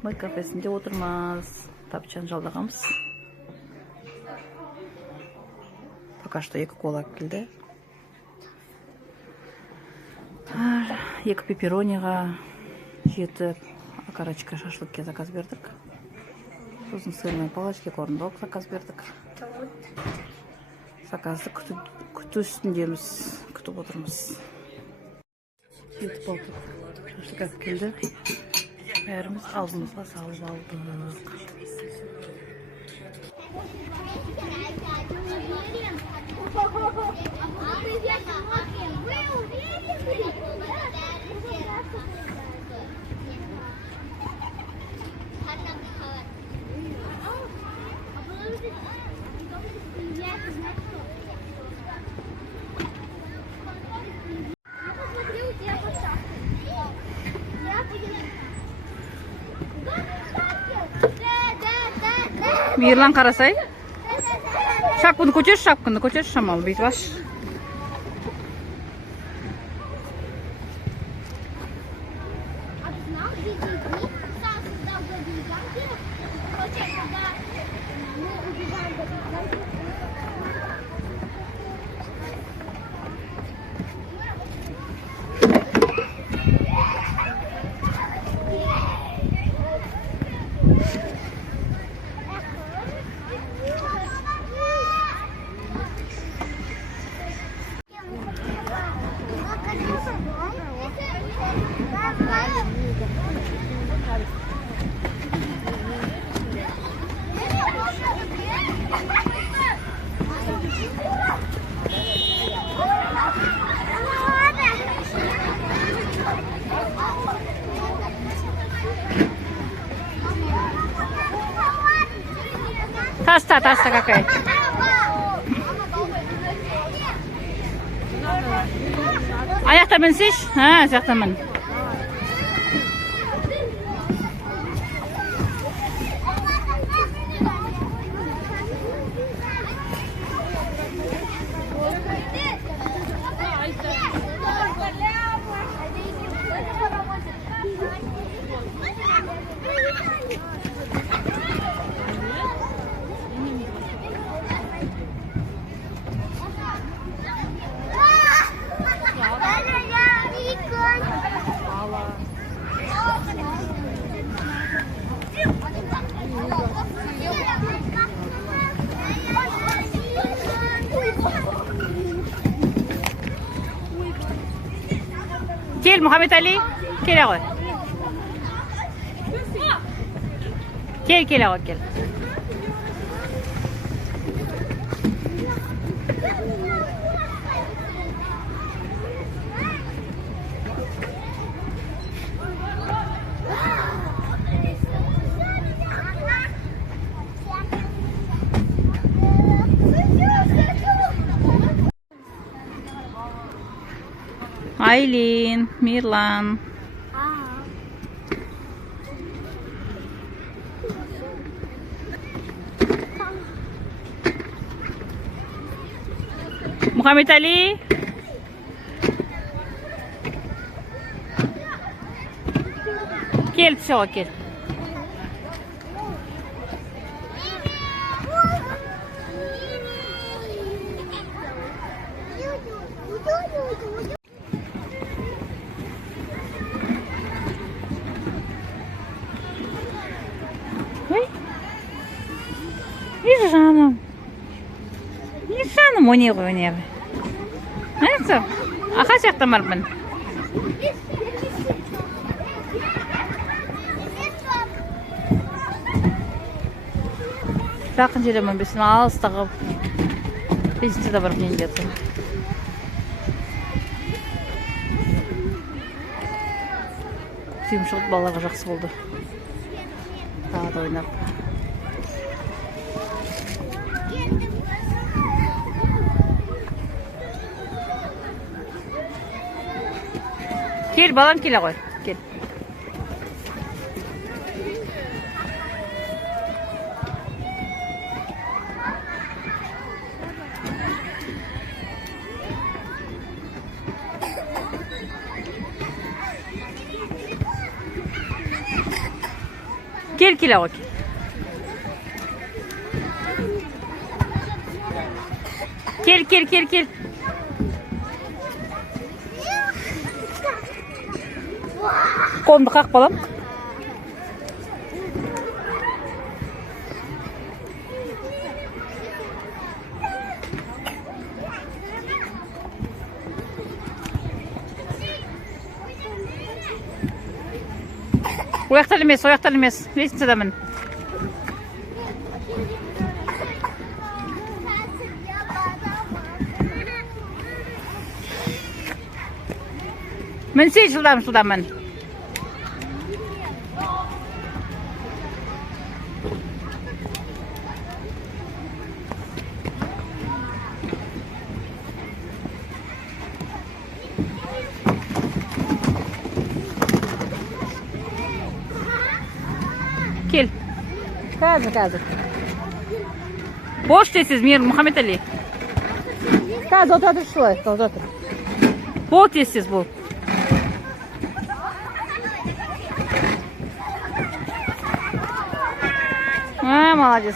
Ахмет кафесінде отырмыз. Тапчан жалдағамыз. Пока что 2 кола келді. 2 пепперониға 7 окорочка шашлыкке заказ бердік. Сосын сырные палочки, корн-дог заказ бердік. Заказды күту үстіндеміз, күтіп отырмыз. 7 балтық шашлык келді. Бәріміз аузымызға салып алдық. Мейірлан қарасай. Шапканы көтер, шамал бейт баш. Таста какая. Аяқта мінсеш? Аяқта мін. Gel Muhammed Ali. Gel ağır. Gel ağır gel. Айлин, Мирлан. Мухаммед Али. Кел, все, кел. Ишаным, о не ғой, не ғой. Нәсі, ақа жақта мармын. Жақын жеремін бесін алыстағы бесінші барып нен жетім. Сүйім шығып балаларға жақсы болды. Тағы да ойнап. Gel balam kele koy. Gel. Gel gel bak. Gel gel gel gel. Kondu kalk balam. O yaktan emez, o yaktan emez. Neyse adamın. Ben seçildim sudan ben. Gel. Kazı. Boş sessiz Mir Muhammed Ali. Kazı otur şuraya. Kazı otur. Boş sessiz bu. Ha, молодец.